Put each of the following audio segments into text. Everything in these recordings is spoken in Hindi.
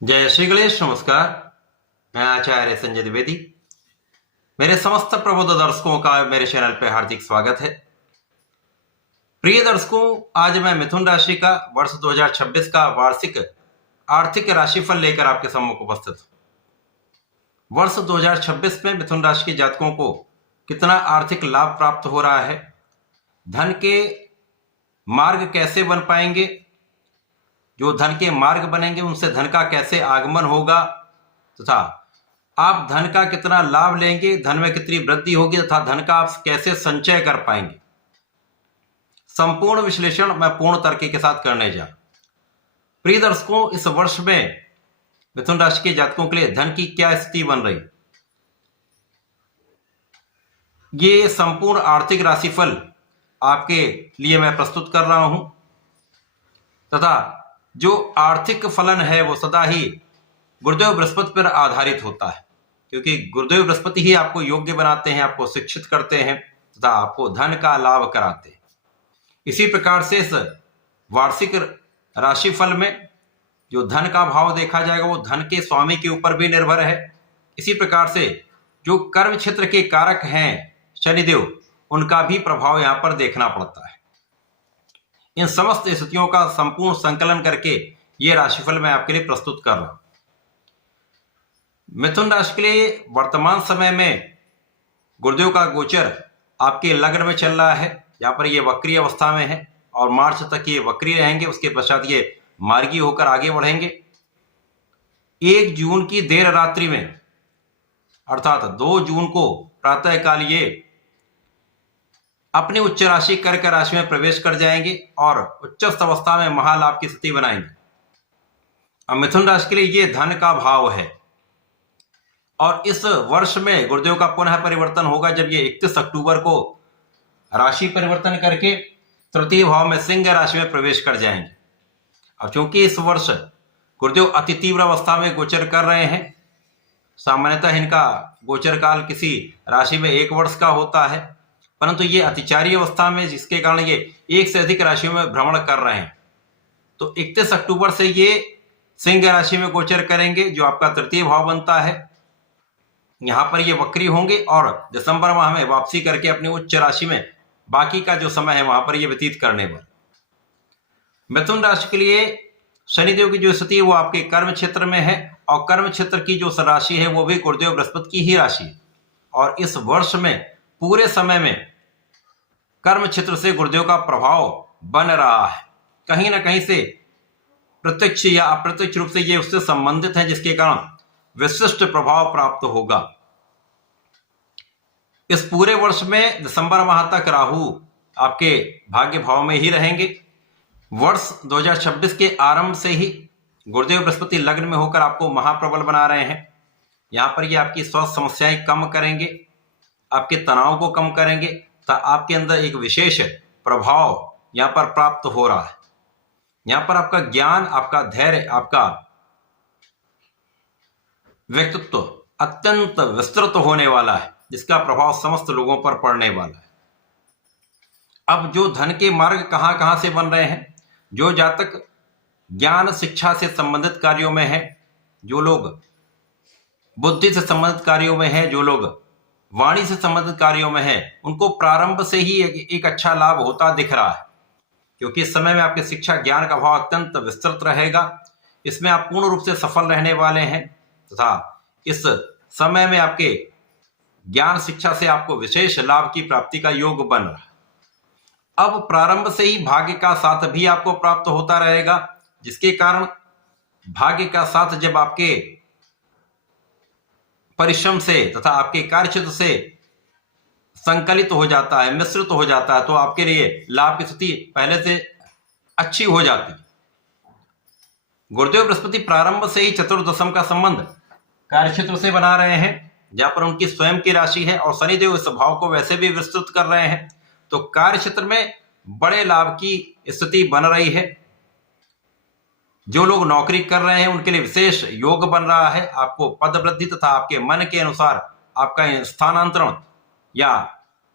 जय श्री गणेश। नमस्कार। मैं आचार्य संजय द्विवेदी। मेरे समस्त प्रबुद्ध दर्शकों का मेरे चैनल पे हार्दिक स्वागत है। प्रिय दर्शकों, आज मैं मिथुन राशि का वर्ष 2026 का वार्षिक आर्थिक राशिफल लेकर आपके सम्मुख उपस्थित हूं। वर्ष 2026 में मिथुन राशि के जातकों को कितना आर्थिक लाभ प्राप्त हो रहा है, धन के मार्ग कैसे बन पाएंगे, जो धन के मार्ग बनेंगे उनसे धन का कैसे आगमन होगा तथा आप धन का कितना लाभ लेंगे, धन में कितनी वृद्धि होगी तथा धन का आप कैसे संचय कर पाएंगे, संपूर्ण विश्लेषण मैं पूर्ण तर्क के साथ करने जा रहा हूं। प्रिय दर्शकों, इस वर्ष में मिथुन राशि के जातकों के लिए धन की क्या स्थिति बन रही, ये संपूर्ण आर्थिक राशिफल आपके लिए मैं प्रस्तुत कर रहा हूं तथा जो आर्थिक फलन है वो सदा ही गुरुदेव बृहस्पति पर आधारित होता है, क्योंकि गुरुदेव बृहस्पति ही आपको योग्य बनाते हैं, आपको शिक्षित करते हैं तथा आपको धन का लाभ कराते हैं। इसी प्रकार से इस वार्षिक राशिफल में जो धन का भाव देखा जाएगा वो धन के स्वामी के ऊपर भी निर्भर है। इसी प्रकार से जो कर्म क्षेत्र के कारक हैं शनिदेव, उनका भी प्रभाव यहां पर देखना पड़ता है। इन समस्त स्थितियों का संपूर्ण संकलन करके ये राशिफल मैं आपके लिए प्रस्तुत कर रहा हूं। मिथुन राशि के लिए वर्तमान समय में गुरुदेव का गोचर आपके लग्न में चल रहा है। यहाँ पर ये वक्री अवस्था में है और मार्च तक ये वक्री रहेंगे, उसके पश्चात ये मार्गी होकर आगे बढ़ेंगे। 1 जून की देर रात्रि में अर्थात 2 जून को प्रातःकाल ये अपनी उच्च राशि कर्क राशि में प्रवेश कर जाएंगे और उच्चस्थ अवस्था में महालाभ की स्थिति बनाएंगे। अब मिथुन राशि के लिए ये धन का भाव है और इस वर्ष में गुरुदेव का पुनः परिवर्तन होगा जब ये 31 अक्टूबर को राशि परिवर्तन करके तृतीय भाव में सिंह राशि में प्रवेश कर जाएंगे। अब चूंकि इस वर्ष गुरुदेव अति तीव्र अवस्था में गोचर कर रहे हैं, सामान्यतः इनका गोचर काल किसी राशि में 1 वर्ष का होता है, परंतु ये अतिचारी अवस्था में, जिसके कारण ये 1 से अधिक राशियों में भ्रमण कर रहे हैं। तो 31 अक्टूबर से ये सिंह राशि में गोचर करेंगे, जो आपका तृतीय भाव बनता है। यहां पर ये वक्री होंगे और दिसंबर माह में वापसी करके अपनी उच्च राशि में बाकी का जो समय है वहां पर ये व्यतीत करने पर। मिथुन राशि के लिए शनिदेव की जो स्थिति है वो आपके कर्म क्षेत्र में है और कर्म क्षेत्र की जो राशि है वो भी गुरुदेव बृहस्पति की ही राशि है। और इस वर्ष में पूरे समय में कर्म क्षेत्र से गुरुदेव का प्रभाव बन रहा है। कहीं ना कहीं से प्रत्यक्ष या अप्रत्यक्ष रूप से ये उससे संबंधित है, जिसके कारण विशिष्ट प्रभाव प्राप्त होगा। इस पूरे वर्ष में दिसंबर माह तक राहु आपके भाग्य भाव में ही रहेंगे। वर्ष 2026 के आरंभ से ही गुरुदेव बृहस्पति लग्न में होकर आपको महाप्रबल बना रहे हैं। यहां पर ये आपकी स्वास्थ्य समस्याएं कम करेंगे, आपके तनाव को कम करेंगे तथा आपके अंदर एक विशेष प्रभाव यहां पर प्राप्त हो रहा है। यहां पर आपका ज्ञान, आपका धैर्य, आपका व्यक्तित्व अत्यंत विस्तृत होने वाला है, जिसका प्रभाव समस्त लोगों पर पड़ने वाला है। अब जो धन के मार्ग कहां कहां से बन रहे हैं, जो जातक ज्ञान शिक्षा से संबंधित कार्यों में है, जो लोग बुद्धि से संबंधित कार्यों में है, जो लोग वाणी से संबंधित कार्यों में है, उनको प्रारंभ से ही एक अच्छा लाभ होता दिख रहा है, क्योंकि इस समय में आपके शिक्षा ज्ञान का भाव अत्यंत विस्तृत रहेगा। इसमें आप पूर्ण रूप से सफल रहने वाले हैं तथा इस समय में आपके ज्ञान शिक्षा से आपको विशेष लाभ की प्राप्ति का योग बन रहा है। अब प्रारंभ से ही भाग्य का साथ भी आपको प्राप्त होता रहेगा, जिसके कारण भाग्य का साथ जब आपके परिश्रम से तथा आपके कार्यक्षेत्र से संकलित हो जाता है, मिश्रित हो जाता है, तो आपके लिए लाभ की स्थिति पहले से अच्छी हो जाती है। गुरुदेव बृहस्पति प्रारंभ से ही चतुर्दशम का संबंध कार्यक्षेत्र से बना रहे हैं, जहां पर उनकी स्वयं की राशि है और शनिदेव इस भाव को वैसे भी विस्तृत कर रहे हैं, तो कार्यक्षेत्र में बड़े लाभ की स्थिति बन रही है। जो लोग नौकरी कर रहे हैं उनके लिए विशेष योग बन रहा है। आपको पद वृद्धि तथा आपके मन के अनुसार आपका स्थानांतरण या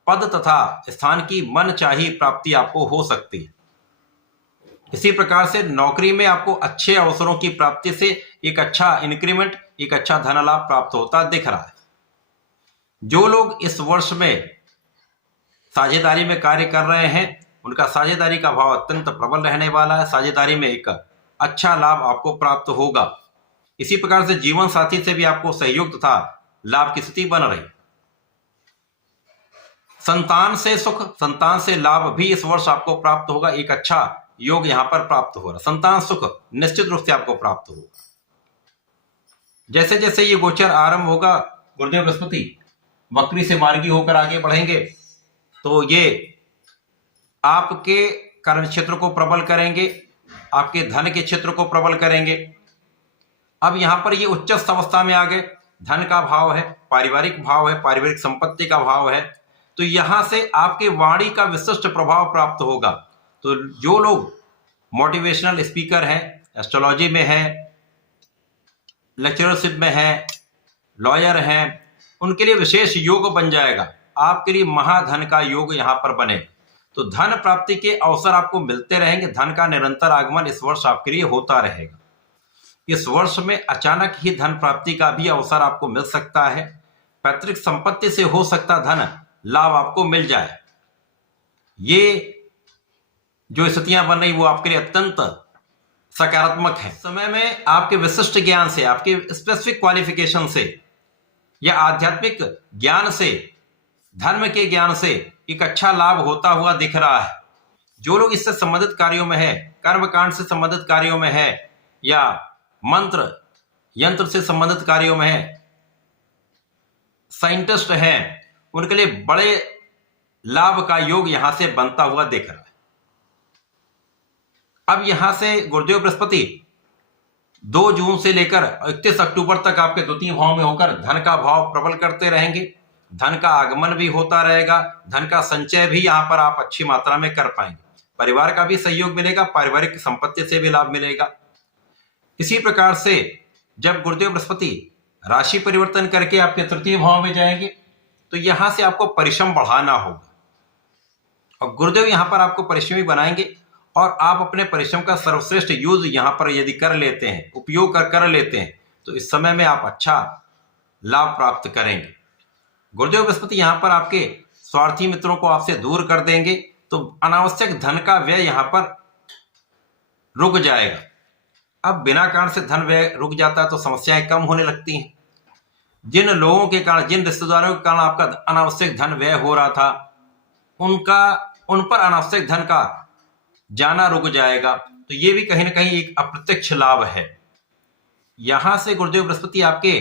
पद तथा स्थान की मन चाही प्राप्ति आपको हो सकती है। इसी प्रकार से नौकरी में आपको अच्छे अवसरों की प्राप्ति से एक अच्छा इंक्रीमेंट, एक अच्छा धन लाभ प्राप्त होता दिख रहा है। जो लोग इस वर्ष में साझेदारी में कार्य कर रहे हैं, उनका साझेदारी का भाव अत्यंत प्रबल रहने वाला है। साझेदारी में एक अच्छा लाभ आपको प्राप्त होगा। इसी प्रकार से जीवन साथी से भी आपको सहयोग तथा लाभ की स्थिति बन रही। संतान से सुख, संतान से लाभ भी इस वर्ष आपको प्राप्त होगा। एक अच्छा योग यहां पर प्राप्त हो रहा। संतान सुख निश्चित रूप से आपको प्राप्त होगा। जैसे जैसे ये गोचर आरंभ होगा, गुरुदेव बृहस्पति वक्री से मार्गी होकर आगे बढ़ेंगे, तो ये आपके कर्म क्षेत्र को प्रबल करेंगे, आपके धन के क्षेत्र को प्रबल करेंगे। अब यहां पर ये उच्चस्थ अवस्था में आ गए। धन का भाव है, पारिवारिक भाव है, पारिवारिक संपत्ति का भाव है, तो यहां से आपके वाणी का विशिष्ट प्रभाव प्राप्त होगा। तो जो लोग मोटिवेशनल स्पीकर हैं, एस्ट्रोलॉजी में हैं, लेक्चरशिप में हैं, लॉयर हैं, उनके लिए विशेष योग बन जाएगा। आपके लिए महाधन का योग यहां पर बने, तो धन प्राप्ति के अवसर आपको मिलते रहेंगे। धन का निरंतर आगमन इस वर्ष आपके लिए होता रहेगा। इस वर्ष में अचानक ही धन प्राप्ति का भी अवसर आपको मिल सकता है। पैतृक संपत्ति से हो सकता धन लाभ आपको मिल जाए। ये जो स्थितियां बन रही वो आपके लिए अत्यंत सकारात्मक है। समय में आपके विशिष्ट ज्ञान से, आपके स्पेसिफिक क्वालिफिकेशन से या आध्यात्मिक ज्ञान से, धर्म के ज्ञान से एक अच्छा लाभ होता हुआ दिख रहा है। जो लोग इससे संबंधित कार्यों में है, कर्मकांड से संबंधित कार्यों में है, या मंत्र यंत्र से संबंधित कार्यों में है, साइंटिस्ट हैं, उनके लिए बड़े लाभ का योग यहां से बनता हुआ दिख रहा है। अब यहां से गुरुदेव बृहस्पति 2 जून से लेकर 31 अक्टूबर तक आपके द्वितीय भाव में होकर धन का भाव प्रबल करते रहेंगे। धन का आगमन भी होता रहेगा, धन का संचय भी यहां पर आप अच्छी मात्रा में कर पाएंगे। परिवार का भी सहयोग मिलेगा, पारिवारिक संपत्ति से भी लाभ मिलेगा। इसी प्रकार से जब गुरुदेव बृहस्पति राशि परिवर्तन करके आपके तृतीय भाव में जाएंगे, तो यहां से आपको परिश्रम बढ़ाना होगा, और गुरुदेव यहां पर आपको परिश्रमी बनाएंगे। और आप अपने परिश्रम का सर्वश्रेष्ठ यूज यहां पर यदि कर लेते हैं, उपयोग कर लेते हैं, तो इस समय में आप अच्छा लाभ प्राप्त करेंगे। गुरुदेव बृहस्पति यहां पर आपके स्वार्थी मित्रों को आपसे दूर कर देंगे, तो अनावश्यक धन का व्यय यहां पर रुक जाएगा। अब बिना कारण से धन व्यय रुक जाता है तो समस्याएं कम होने लगती हैं। जिन लोगों के कारण, जिन रिश्तेदारों के कारण आपका अनावश्यक धन व्यय हो रहा था, उन पर अनावश्यक धन का जाना रुक जाएगा। तो ये भी कहीं ना कहीं एक अप्रत्यक्ष लाभ है। यहां से गुरुदेव बृहस्पति आपके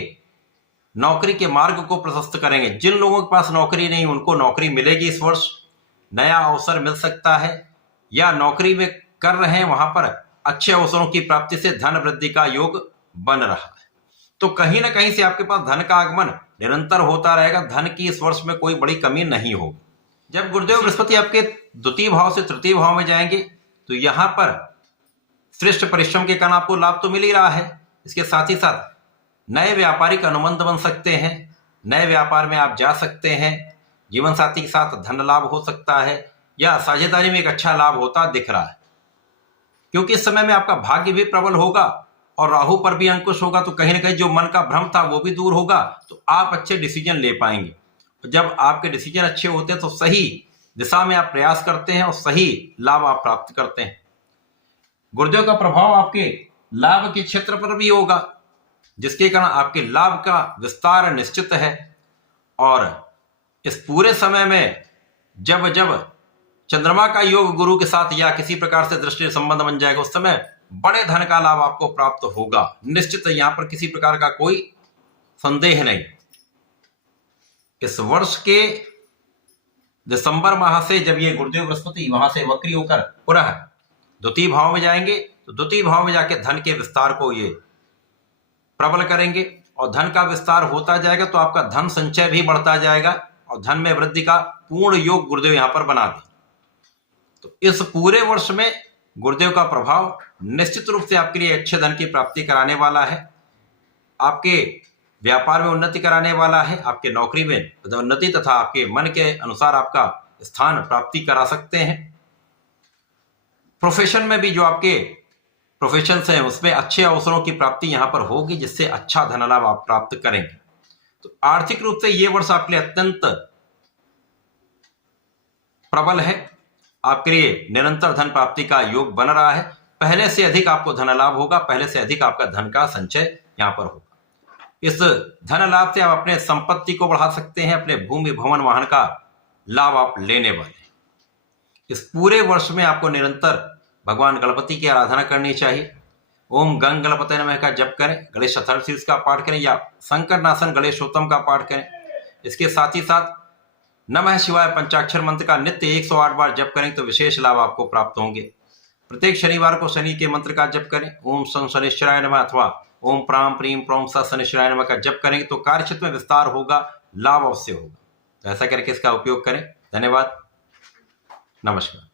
नौकरी के मार्ग को प्रशस्त करेंगे। जिन लोगों के पास नौकरी नहीं, उनको नौकरी मिलेगी। इस वर्ष नया अवसर मिल सकता है, या नौकरी में कर रहे हैं वहां पर अच्छे अवसरों की प्राप्ति से धन वृद्धि का योग बन रहा है। तो कहीं ना कहीं से आपके पास धन का आगमन निरंतर होता रहेगा। धन की इस वर्ष में कोई बड़ी कमी नहीं होगी। जब गुरुदेव बृहस्पति आपके द्वितीय भाव से तृतीय भाव में जाएंगे, तो यहां पर श्रेष्ठ परिश्रम के कारण आपको लाभ तो मिल ही रहा है। इसके साथ ही साथ नए व्यापारिक अनुबंध बन सकते हैं, नए व्यापार में आप जा सकते हैं, जीवन साथी के साथ धन लाभ हो सकता है, या साझेदारी में एक अच्छा लाभ होता दिख रहा है। क्योंकि इस समय में आपका भाग्य भी प्रबल होगा और राहु पर भी अंकुश होगा, तो कहीं ना कहीं जो मन का भ्रम था वो भी दूर होगा, तो आप अच्छे डिसीजन ले पाएंगे। जब आपके डिसीजन अच्छे होते हैं तो सही दिशा में आप प्रयास करते हैं और सही लाभ आप प्राप्त करते हैं। गुरुदेव का प्रभाव आपके लाभ के क्षेत्र पर भी होगा, जिसके कारण आपके लाभ का विस्तार निश्चित है। और इस पूरे समय में जब जब चंद्रमा का योग गुरु के साथ या किसी प्रकार से दृष्टि संबंध बन जाएगा, उस समय बड़े धन का लाभ आपको प्राप्त होगा निश्चित। यहां पर किसी प्रकार का कोई संदेह नहीं। इस वर्ष के दिसंबर माह से जब ये गुरुदेव बृहस्पति वहां से वक्री होकर पुनः द्वितीय भाव में जाएंगे, तो द्वितीय भाव में जाके धन के विस्तार को ये प्रबल करेंगे, और धन का विस्तार होता जाएगा तो आपका धन संचय भी बढ़ता जाएगा, और धन में वृद्धि का पूर्ण योग गुरुदेव यहां पर बना दें। तो इस पूरे वर्ष में गुरुदेव का प्रभाव निश्चित रूप से आपके लिए अच्छे धन की प्राप्ति कराने वाला है, आपके व्यापार में उन्नति कराने वाला है, आपके नौकरी में उन्नति तथा आपके मन के अनुसार आपका स्थान प्राप्ति करा सकते हैं। प्रोफेशन में भी जो आपके प्रोफेशंस हैं उसमें अच्छे अवसरों की प्राप्ति यहां पर होगी, जिससे अच्छा धन लाभ आप प्राप्त करेंगे। तो आर्थिक रूप से यह वर्ष आपके लिए अत्यंत प्रबल है। आपके लिए निरंतर धन प्राप्ति का योग बन रहा है। पहले से अधिक आपको धन लाभ होगा, पहले से अधिक आपका धन का संचय यहां पर होगा। इस धन लाभ से आप अपने संपत्ति को बढ़ा सकते हैं, अपने भूमि भवन वाहन का लाभ आप लेने वाले हैं। इस पूरे वर्ष में आपको निरंतर भगवान गणपति की आराधना करनी चाहिए। ओम गंग गणपते नमः का जप करें, गणेश चतुर्थी का पाठ करें या शंकर नासन गणेशोत्तम का पाठ करें। इसके साथ ही साथ नमः शिवाय पंचाक्षर मंत्र का नित्य 108 बार जप करें तो विशेष लाभ आपको प्राप्त होंगे। प्रत्येक शनिवार को शनि के मंत्र का जप करें। ओम सं शनिश्चराय नमः अथवा ओम प्राम प्रीम प्रोम स शनिश्चराय नमः का जप करेंगे तो कार्यक्षेत्र में विस्तार होगा, लाभ अवश्य होगा। तो ऐसा करके इसका उपयोग करें। धन्यवाद, नमस्कार।